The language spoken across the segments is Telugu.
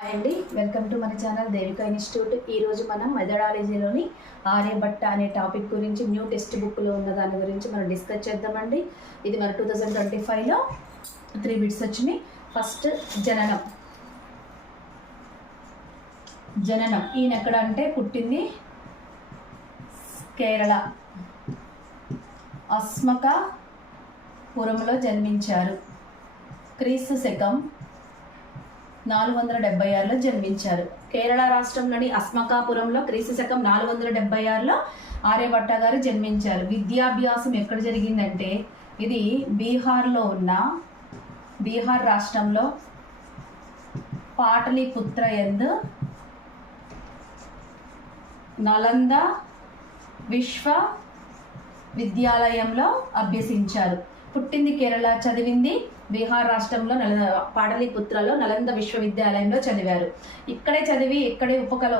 హాయ్ అండి, వెల్కమ్ టు మన ఛానల్ దేవిక ఇన్స్టిట్యూట్. ఈరోజు మనం మెథడాలజీలోని ఆర్యభట్ట అనే టాపిక్ గురించి న్యూ టెక్స్ట్ బుక్లో ఉన్న దాని గురించి మనం డిస్కస్ చేద్దామండి. ఇది మన 2025లో 3 బిట్స్ వచ్చినాయి. ఫస్ట్ జననం. ఈయన ఎక్కడ అంటే పుట్టింది కేరళ, అస్మకాపురంలో జన్మించారు. క్రీస్తు శకం 476లో జన్మించారు. కేరళ రాష్ట్రంలోని అస్మకాపురంలో క్రీస్తు శకం 476లో ఆర్యభట్ట గారు జన్మించారు. విద్యాభ్యాసం ఎక్కడ జరిగిందంటే ఇది బీహార్ రాష్ట్రంలో పాటలీపుత్ర యందు నలంద విశ్వవిద్యాలయంలో అభ్యసించారు. పుట్టింది కేరళ, చదివింది బీహార్ రాష్ట్రంలో పాటలీపుత్రలో నలంద విశ్వవిద్యాలయంలో చదివారు. ఇక్కడే చదివి ఇక్కడే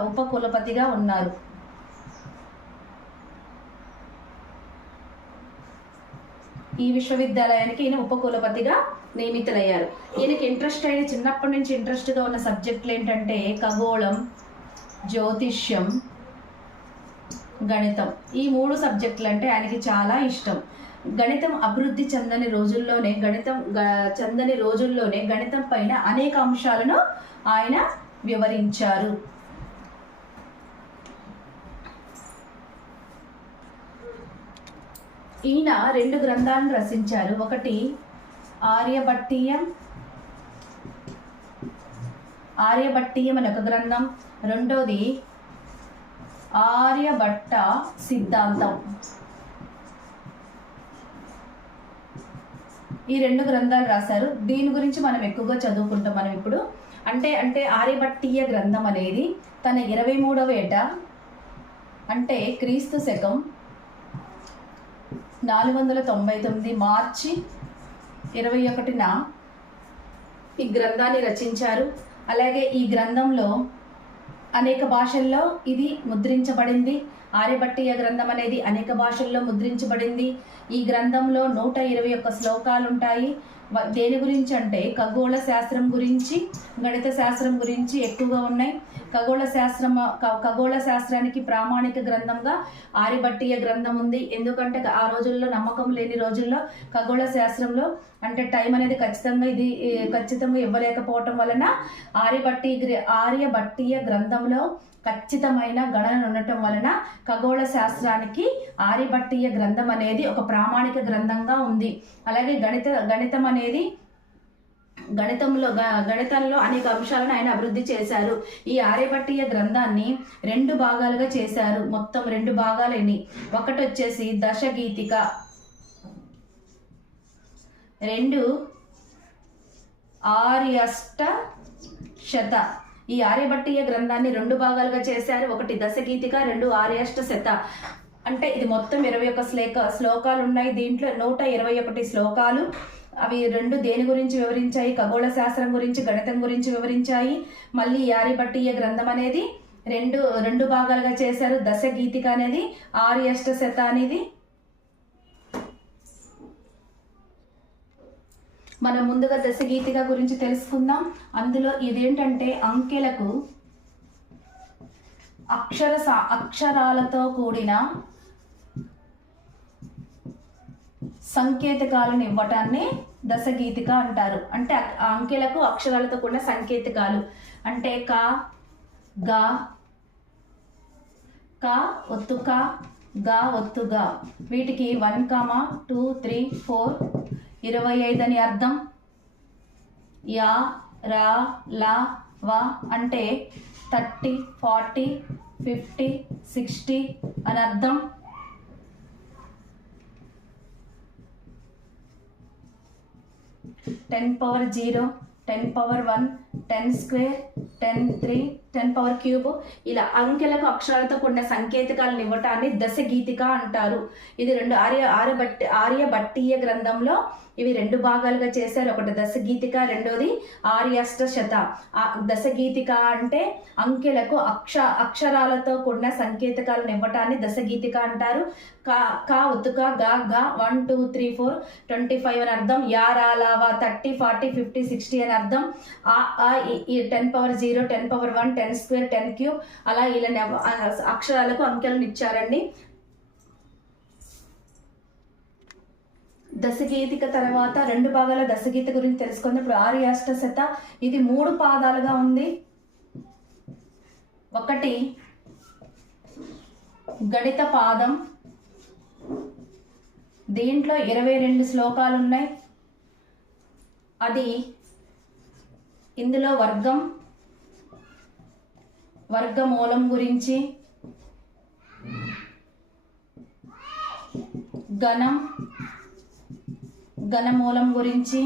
ఉపకులపతిగా ఉన్నారు. ఈ విశ్వవిద్యాలయానికి ఈయన ఉపకులపతిగా నియమితులయ్యారు. ఈయనకి చిన్నప్పటి నుంచి ఇంట్రెస్ట్గా ఉన్న సబ్జెక్టులు ఏంటంటే ఖగోళం, జ్యోతిష్యం, గణితం. ఈ 3 సబ్జెక్టులు అంటే ఆయనకి చాలా ఇష్టం. గణితం అభివృద్ధి చెందని రోజుల్లోనే గణితం పైన అనేక అంశాలను ఆయన వివరించారు. ఈయన 2 గ్రంథాలను రచించారు. ఒకటి ఆర్యభట్టీయం అనే ఒక గ్రంథం, రెండోది ఆర్యభట్ట సిద్ధాంతం. ఈ 2 గ్రంథాలు రాశారు. దీని గురించి మనం ఎక్కువగా చదువుకుంటాం. మనం ఇప్పుడు అంటే ఆర్యభట్టీయ గ్రంథం అనేది తన 23వ ఏట అంటే క్రీస్తు శకం 499 మార్చి 21న ఈ గ్రంథాన్ని రచించారు. అలాగే ఈ గ్రంథంలో అనేక భాషల్లో ఇది ముద్రించబడింది. ఆర్యభట్టీయ గ్రంథం అనేది అనేక భాషల్లో ముద్రించబడింది. ఈ గ్రంథంలో 121 శ్లోకాలు ఉంటాయి. దేని గురించి అంటే ఖగోళ శాస్త్రం గురించి, గణిత శాస్త్రం గురించి ఎక్కువగా ఉన్నాయి. ఖగోళ శాస్త్రానికి ప్రామాణిక గ్రంథంగా ఆర్యభట్టీయ గ్రంథం ఉంది. ఎందుకంటే ఆ రోజుల్లో నమ్మకం లేని రోజుల్లో ఖగోళ శాస్త్రంలో అంటే టైం అనేది ఖచ్చితంగా ఇవ్వలేకపోవటం వలన ఆర్యభట్టీయ గ్రంథంలో ఖచ్చితమైన గణన ఉండటం వలన ఖగోళ శాస్త్రానికి ఆర్యభట్టీయ గ్రంథం అనేది ఒక ప్రామాణిక గ్రంథంగా ఉంది. అలాగే గణితం అనేది గణితంలో అనేక అంశాలను ఆయన అభివృద్ధి చేశారు. ఈ ఆర్యభట్టీయ గ్రంథాన్ని 2 భాగాలుగా చేశారు. మొత్తం 2 భాగాలని. ఒకటి వచ్చేసి దశగీతిక, 2 ఆర్యష్టశత. ఈ ఆర్యభట్టీయ గ్రంథాన్ని 2 భాగాలుగా చేశారు. ఒకటి దశగీతిక, 2 ఆర్యష్టశత. అంటే ఇది మొత్తం 21 శ్లోకాలు ఉన్నాయి. దీంట్లో 121 శ్లోకాలు. అవి 2 దేని గురించి వివరించాయి? ఖగోళ శాస్త్రం గురించి, గణితం గురించి వివరించాయి. మళ్ళీ ఆర్యభట్టీయ గ్రంథం అనేది 2 భాగాలుగా చేశారు. దశగీతిక అనేది, ఆర్యష్టశత అనేది. మనం ముందుగా దశగీతిక గురించి తెలుసుకుందాం. అందులో ఇదేంటంటే అంకెలకు అక్షరాలతో కూడిన సంకేతకాలను ఇవ్వటాన్ని దశగీతిక అంటారు. అంటే అంకెలకు అక్షరాలతో కూడిన సంకేతకాలు అంటే క, గ, క ఒత్తు క, గ ఒత్తు గ. వీటికి 1, 2, 3, 4 25 అని అర్థం. యా, రా, లా, వ అంటే 30, 40, 50, 60 అని అర్థం. (10^0), 10^1, 10^2, 10^3, 10 పవర్ క్యూబ్. ఇలా అంకెలకు అక్షరాలతో కూడిన సంకేతకాలను ఇవ్వటాన్ని దశగీతిక అంటారు. ఇది రెండు ఆర్యభట్టీయ గ్రంథంలో ఇవి 2 భాగాలుగా చేశారు. ఒకటి దశగీతిక, రెండోది ఆర్యాష్టశత. దశగీతిక అంటే అంకెలకు అక్షరాలతో కూడిన సంకేతకాలను ఇవ్వటాన్ని దశగీతిక అంటారు. కా ఉతుక గా 1 2 3 4 25 అని అర్థం. యా రా లావా 30 40 50 60 అని అర్థం. 10 పవర్ 0, 10 పవర్ 1, 10 స్క్వేర్, 10 క్యూబ్, అలా ఇలా అక్షరాలకు అంకెలను ఇచ్చారండి. దశగీతిక తర్వాత 2 భాగాల దశగీత గురించి తెలుసుకుందాం. ఇప్పుడు ఆర్యాష్టశత ఇది 3 పాదాలుగా ఉంది. ఒకటి గణిత పాదం, దీంట్లో 22 శ్లోకాలు ఉన్నాయి. అది ఇందులో వర్గమూలం గురించి, ఘనమూలం గురించి,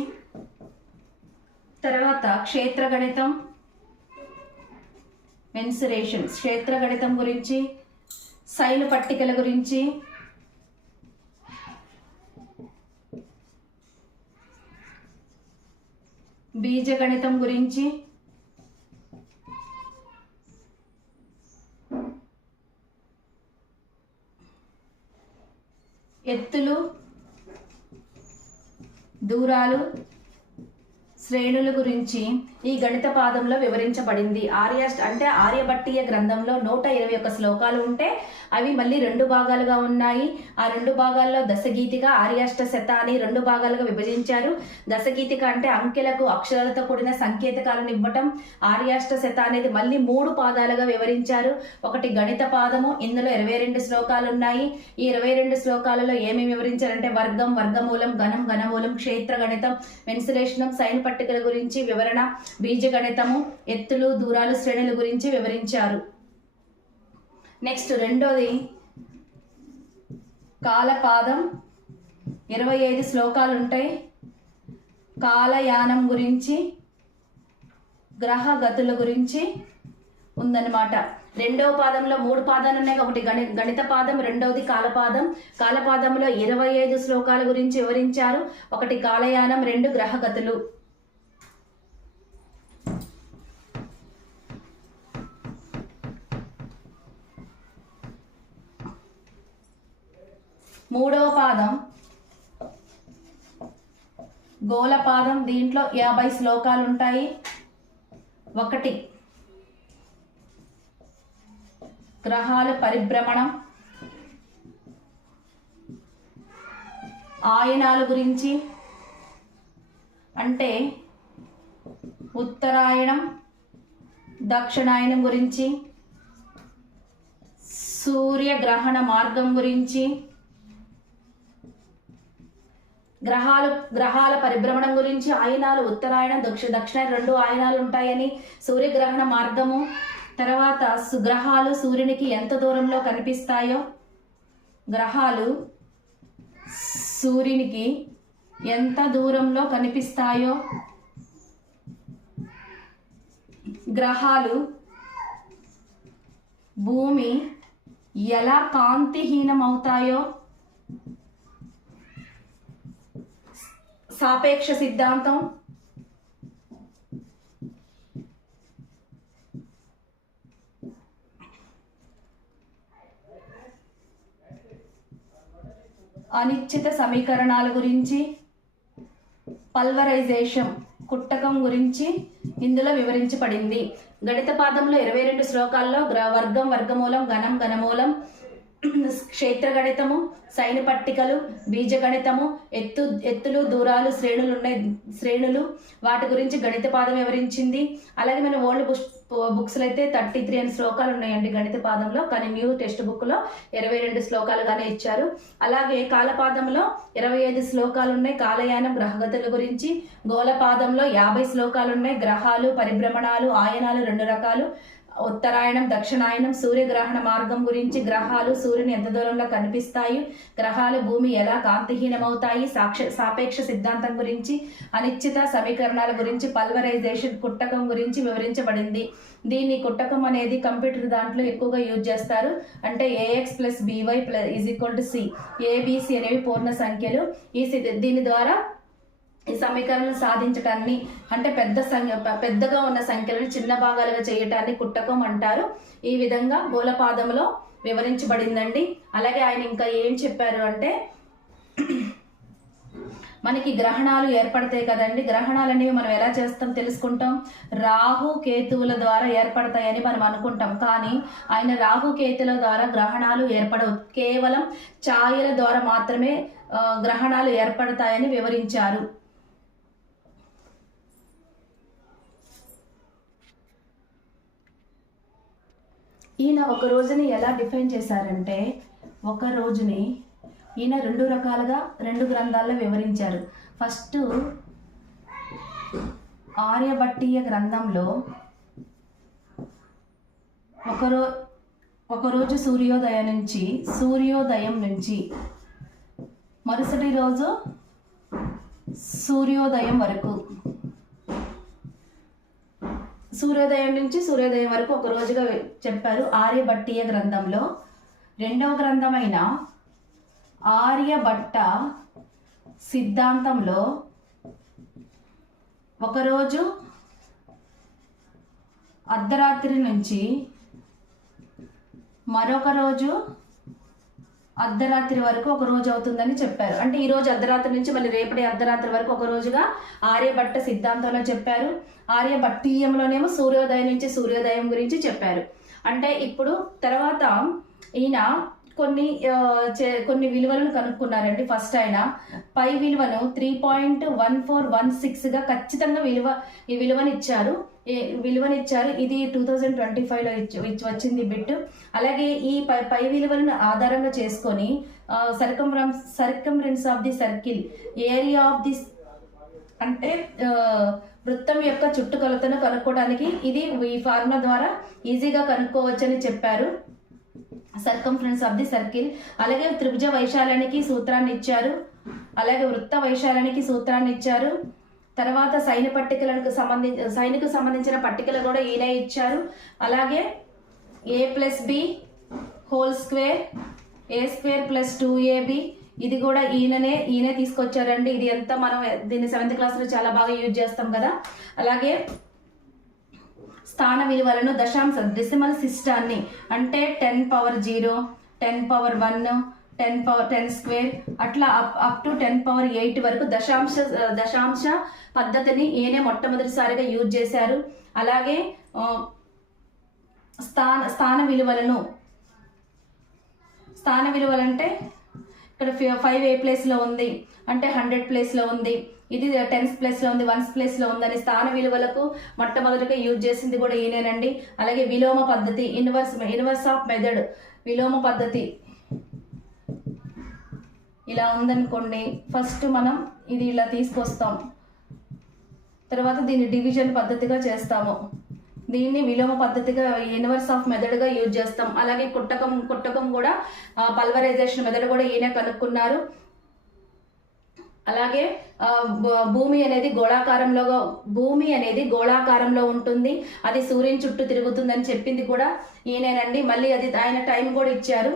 తర్వాత క్షేత్రగణితం, మెన్సురేషన్ క్షేత్రగణితం గురించి, శైలు పట్టికల గురించి, బీజగణితం గురించి, ఎత్తులు, దూరాలు, శ్రేణుల గురించి ఈ గణిత పాదంలో వివరించబడింది. ఆర్యభట్టీయ గ్రంథంలో 121 శ్లోకాలు ఉంటే అవి మళ్ళీ 2 భాగాలుగా ఉన్నాయి. ఆ 2 భాగాల్లో దశగీతిక, ఆర్యాష్టశత అని 2 భాగాలుగా విభజించారు. దశగీతిక అంటే అంకెలకు అక్షరాలతో కూడిన సంకేతకాలను ఇవ్వటం. ఆర్యాష్టశత అనేది మళ్ళీ 3 పాదాలుగా వివరించారు. ఒకటి గణిత పాదము, ఇందులో 22 శ్లోకాలు ఉన్నాయి. ఈ 22 శ్లోకాలలో ఏమేమి వివరించారంటే వర్గమూలం, ఘనమూలం, క్షేత్ర గణితం, మెన్సురేషనం, సైన్ పట్టికల గురించి వివరణ, బీజగణితము, ఎత్తులు, దూరాలు, శ్రేణుల గురించి వివరించారు. నెక్స్ట్ రెండోది కాలపాదం, 25 శ్లోకాలు ఉంటాయి. కాలయానం గురించి, గ్రహ గతుల గురించి ఉందన్నమాట. 2వ పాదంలో 3 పాదాలు ఉన్నాయి. ఒకటి గణిత పాదం, రెండవది కాలపాదం. కాలపాదంలో 25 శ్లోకాల గురించి వివరించారు. ఒకటి కాలయానం, 2 గ్రహ గతులు. 3వ పాదం గోళపాదం, దీంట్లో 50 శ్లోకాలు ఉంటాయి. ఒకటి గ్రహాల పరిభ్రమణం, ఆయనాల గురించి, అంటే ఉత్తరాయణం, దక్షిణాయనం గురించి, సూర్యగ్రహణ మార్గం గురించి, గ్రహాల పరిభ్రమణం గురించి, ఆయనాలు ఉత్తరాయణం, దక్షిణాయనం 2 ఆయనాలు ఉంటాయని, సూర్యగ్రహణ మార్గము, తర్వాత గ్రహాలు సూర్యునికి ఎంత దూరంలో కనిపిస్తాయో, గ్రహాలు సూర్యునికి ఎంత దూరంలో కనిపిస్తాయో, గ్రహాలు భూమి ఎలా కాంతిహీనమవుతాయో, సాపేక్ష సిద్ధాంతం, అనిశ్చిత సమీకరణాల గురించి, పల్వరైజేషన్ కుట్టకం గురించి ఇందులో వివరించబడింది. గణిత పాదంలో 22 శ్లోకాల్లో వర్గమూలం, ఘనమూలం, క్షేత్ర గణితము, సైన్ పట్టికలు, బీజగణితము, ఎత్తులు, దూరాలు, శ్రేణులు వాటి గురించి గణిత పాదం వివరించింది. అలాగే మన ఓల్డ్ బుక్స్లో అయితే 33 అని శ్లోకాలు ఉన్నాయండి గణిత పాదంలో, కానీ న్యూ టెక్స్ట్ బుక్లో 22 శ్లోకాలుగానే ఇచ్చారు. అలాగే కాలపాదంలో 25 శ్లోకాలు ఉన్నాయి. కాలయానం, గ్రహగతుల గురించి. గోళపాదంలో 50 శ్లోకాలు ఉన్నాయి. గ్రహాలు, పరిభ్రమణాలు, ఆయనాలు 2 రకాలు. ఉత్తరాయణం, దక్షిణాయనం, సూర్యగ్రహణ మార్గం గురించి, గ్రహాలు సూర్యుని ఎంత దూరంలో కనిపిస్తాయి, గ్రహాలు భూమి ఎలా కాంతిహీనమవుతాయి, సాపేక్ష సిద్ధాంతం గురించి, అనిశ్చిత సమీకరణాల గురించి, పల్వరైజేషన్ కుట్టకం గురించి వివరించబడింది. దీన్ని కుట్టకం అనేది కంప్యూటర్ దాంట్లో ఎక్కువగా యూజ్ చేస్తారు. అంటే A X plus B Y is equal to C, A B C అనేవి పూర్ణ సంఖ్యలు. దీని ద్వారా ఈ సమీకరణలు సాధించటాన్ని, అంటే పెద్దగా ఉన్న సంఖ్యలను చిన్న భాగాలుగా చేయటాన్ని కుట్టకం అంటారు. ఈ విధంగా మూలపాదంలో వివరించబడిందండి. అలాగే ఆయన ఇంకా ఏం చెప్పారు అంటే, మనకి గ్రహణాలు ఏర్పడతాయి కదండి. గ్రహణాలు అనేవి మనం ఎలా తెలుసుకుంటాం, రాహు కేతువుల ద్వారా ఏర్పడతాయని మనం అనుకుంటాం. కానీ ఆయన రాహు కేతుల ద్వారా గ్రహణాలు ఏర్పడవు, కేవలం ఛాయల ద్వారా మాత్రమే గ్రహణాలు ఏర్పడతాయని వివరించారు. ఈయన ఒక రోజుని ఎలా డిఫైన్ చేశారంటే, ఒక రోజుని ఈయన 2 రకాలుగా 2 గ్రంథాల్లో వివరించారు. ఫస్ట్ ఆర్యభట్టీయ గ్రంథంలో ఒకరోజు సూర్యోదయం నుంచి మరుసటి రోజు సూర్యోదయం వరకు, సూర్యోదయం నుంచి సూర్యోదయం వరకు ఒక రోజుగా చెప్పారు ఆర్యభట్టీయ గ్రంథంలో. రెండవ గ్రంథమైన ఆర్యభట్ట సిద్ధాంతంలో ఒకరోజు అర్ధరాత్రి నుంచి మరొక రోజు అర్ధరాత్రి వరకు ఒక రోజు అవుతుందని చెప్పారు. అంటే ఈ రోజు అర్ధరాత్రి నుంచి మళ్ళీ రేపటి అర్ధరాత్రి వరకు ఒక రోజుగా ఆర్యభట్ట సిద్ధాంతంలో చెప్పారు. ఆర్యభట్టీయంలోనేమో సూర్యోదయం నుంచి సూర్యోదయం గురించి చెప్పారు. అంటే ఇప్పుడు తర్వాత ఈయన కొన్ని విలువలను కనుక్కున్నారండి. ఫస్ట్ ఆయన పై విలువను 3.1416గా ఖచ్చితంగా విలువనిచ్చారు. ఇది 2025లో వచ్చింది బిట్. అలాగే ఈ పై విలువలను ఆధారంగా చేసుకొని circumference of the circle, area of the, అంటే వృత్తం యొక్క చుట్టుకొలతను కనుక్కోవడానికి ఈ ఫార్ములా ద్వారా ఈజీగా కనుక్కోవచ్చని చెప్పారు. Circumference of the circle. అలాగే త్రిభుజ వైశాల్యానికి సూత్రాన్ని ఇచ్చారు. అలాగే వృత్త వైశాల్యానికి సూత్రాన్ని ఇచ్చారు. తర్వాత సైన్కు సంబంధించిన పట్టికలు కూడా ఈయనే ఇచ్చారు. అలాగే a+b² a² + 2ab, ఇది కూడా ఈయనే తీసుకొచ్చారండి. ఇది ఎంత మనం దీన్ని 7th క్లాస్లో చాలా బాగా యూజ్ చేస్తాం కదా. అలాగే స్థాన విలువలను డెసిమల్ సిస్టాన్ని, అంటే 10⁻0, 10⁻1, 10⁻10² అట్లా అప్ టు 10⁻8 వరకు దశాంశ పద్ధతిని ఈయనే మొట్టమొదటిసారిగా యూజ్ చేశారు. అలాగే స్థాన విలువలంటే ఇక్కడ 5 ప్లేస్లో ఉంది, అంటే 100 ప్లేస్లో ఉంది, ఇది 10th ప్లేస్లో ఉంది, 1th ప్లేస్లో ఉందని స్థాన విలువలకు మొట్టమొదటిగా యూజ్ చేసింది కూడా ఈయనేనండి. అలాగే విలోమ పద్ధతి, ఇన్వర్స్ ఆఫ్ మెథడ్, విలోమ పద్ధతి ఇలా ఉందనుకోండి. ఫస్ట్ మనం ఇది ఇలా తీసుకొస్తాం, తర్వాత దీన్ని డివిజన్ పద్ధతిగా చేస్తాము. దీన్ని విలోమ పద్ధతిగా ఇన్వర్స్ ఆఫ్ మెథడ్గా యూజ్ చేస్తాం. అలాగే కుట్టకం కూడా పల్వరైజేషన్ మెథడ్ కూడా ఈయన కనుక్కున్నారు. అలాగే భూమి అనేది గోళాకారంలో ఉంటుంది, అది సూర్యుని చుట్టూ తిరుగుతుందని చెప్పింది కూడా ఈయనేనండి. మళ్ళీ అది ఆయన టైం కూడా ఇచ్చారు,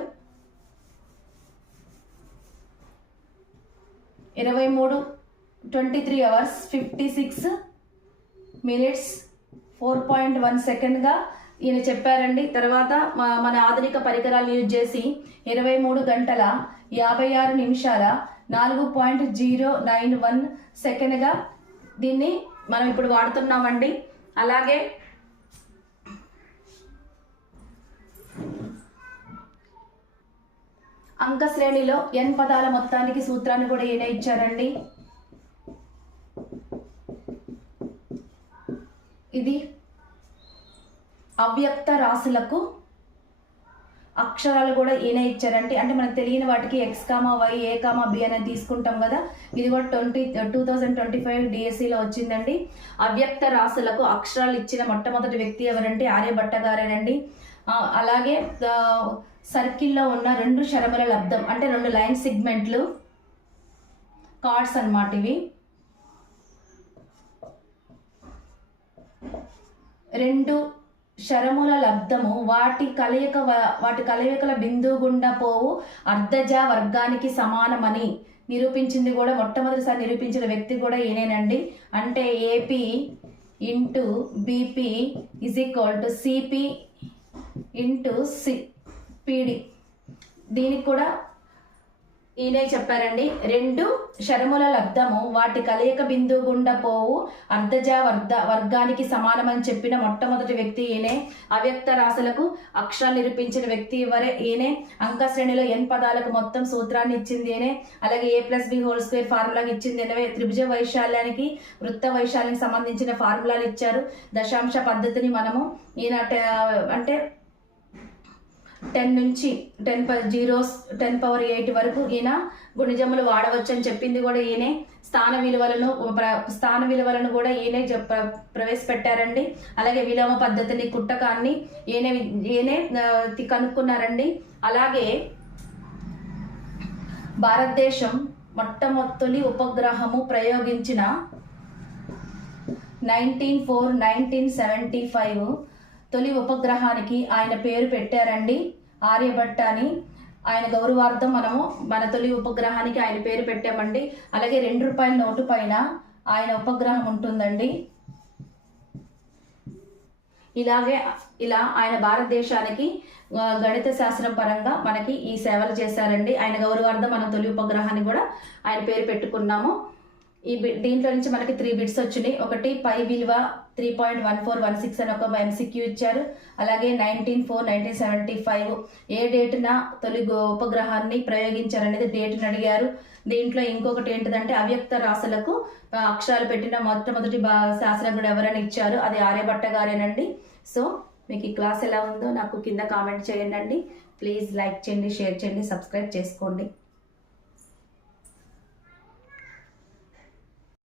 23 hours 56 minutes 4.1 సెకండ్గా ఈయన చెప్పారండి. తర్వాత మన ఆధునిక పరికరాలు యూజ్ చేసి 23 గంటల 56 నిమిషాల 4.091 సెకండ్గా దీన్ని మనం ఇప్పుడు వాడుతున్నామండి. అలాగే అంక శ్రేణిలో n పదాల మొత్తానికి సూత్రాన్ని కూడా ఈయన ఇచ్చారండి. ఇది అవ్యక్త రాశులకు అక్షరాలు కూడా ఈయన ఇచ్చారంటే, అంటే మనకు తెలియని వాటికి X, Y, A, B అనేది తీసుకుంటాం కదా, ఇది కూడా 2025 డిఎస్సిలో వచ్చిందండి. అవ్యక్త రాసులకు అక్షరాలు ఇచ్చిన మొట్టమొదటి వ్యక్తి ఎవరంటే ఆర్యభట్ట గారేనండి. అలాగే సర్కిల్లో ఉన్న 2 శరముల లబ్ధం అంటే 2 లైన్ సిగ్మెంట్లు కార్డ్స్ అన్నమాట ఇవి. 2 శరముల లబ్ధము వాటి కలయికల బిందువు గుండా పోవు అర్ధజ వర్గానికి సమానమని నిరూపించింది కూడా, మొట్టమొదటిసారి నిరూపించిన వ్యక్తి కూడా ఈయనేనండి. అంటే AP into BP is equal to CP into PD. దీనికి కూడా ఈయనే చెప్పారండి. 2 శరముల లబ్ధము వాటి కలయిక బిందువు గుండా పోవు అర్ధజ వర్గానికి సమానమని చెప్పిన మొట్టమొదటి వ్యక్తి ఈయనే. అవ్యక్త రాశులకు అక్షరాలు నిరూపించిన వ్యక్తి ఈయనే. అంక శ్రేణిలో n పదాలకు మొత్తం సూత్రాన్ని ఇచ్చింది ఈయనే. అలాగే a+b² ఫార్ములాకి ఇచ్చింది ఈయనే. త్రిభుజ వైశాల్యానికి వృత్త వైశాల్యానికి సంబంధించిన ఫార్ములాలు ఇచ్చారు. దశాంశ పద్ధతిని మనము ఈయన అంటే 10 నుంచి 10⁸ వరకు ఈయన గుణిజములు వాడవచ్చు అని చెప్పింది కూడా ఈయనే. స్థాన విలువలను కూడా ఈయనే ప్రవేశపెట్టారండి. అలాగే విలోమ పద్ధతిని కుట్టకాన్ని ఈయనే కనుక్కున్నారండి. అలాగే భారతదేశం మొట్టమొదటి ఉపగ్రహము ప్రయోగించిన 1975 తొలి ఉపగ్రహానికి ఆయన పేరు పెట్టారండి, ఆర్యభట్ట అని. ఆయన గౌరవార్థం మనము మన తొలి ఉపగ్రహానికి ఆయన పేరు పెట్టామండి. అలాగే ₹2 నోటు పైన ఆయన ఉపగ్రహం ఉంటుందండి. ఇలా ఆయన భారతదేశానికి గణిత శాస్త్రం పరంగా మనకి ఈ సేవలు చేశారండి. ఆయన గౌరవార్థం మనం తొలి ఉపగ్రహాన్ని కూడా ఆయన పేరు పెట్టుకున్నాము. దీంట్లో నుంచి మనకి 3 బిట్స్ వచ్చినాయి. ఒకటి పై విలువ 3.1416 అని ఒక MCQ ఇచ్చారు. అలాగే 1975 ఏ డేటున తొలి ఉపగ్రహాన్ని ప్రయోగించారనేది డేటును అడిగారు. దీంట్లో ఇంకొకటి ఏంటిదంటే అవ్యక్త రాశులకు అక్షరాలు పెట్టిన మొట్టమొదటి శాస్త్రజ్ఞుడు ఎవరని ఇచ్చారు, అది ఆర్యభట్ట గారేనండి. సో మీకు ఈ క్లాస్ ఎలా ఉందో నాకు కింద కామెంట్ చేయండి. ప్లీజ్ లైక్ చేయండి, షేర్ చేయండి, సబ్స్క్రైబ్ చేసుకోండి.